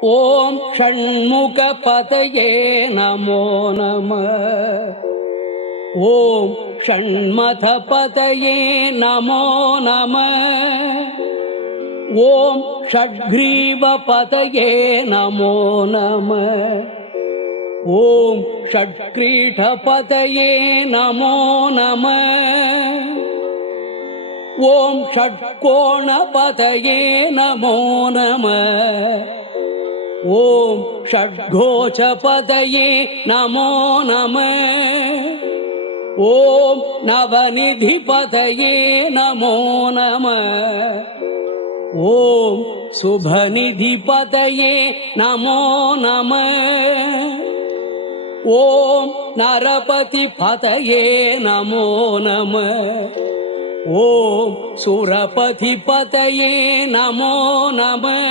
ஓம் ஷண்முகபதயே நமோ நம. ஓம் ஷண்மதபதயே நமோ நம. ஓம் ஷட்க்ரீவபதயே நமோ நம. ஓம் ஷட்க்ரீடபதயே நமோ நம. ஓம் ஷட்கோணபதயே நமோ நம. ஓம் ஷட்கோச்சபதயே நமோ நம. ஓம் நவநிதிபதயே நமோ நம. ஓம் சுபநிதிபதயே நமோ நம. ஓம் நரபதிபதயே நமோ நம. ஓம் சுரபதிபதயே நமோ நம.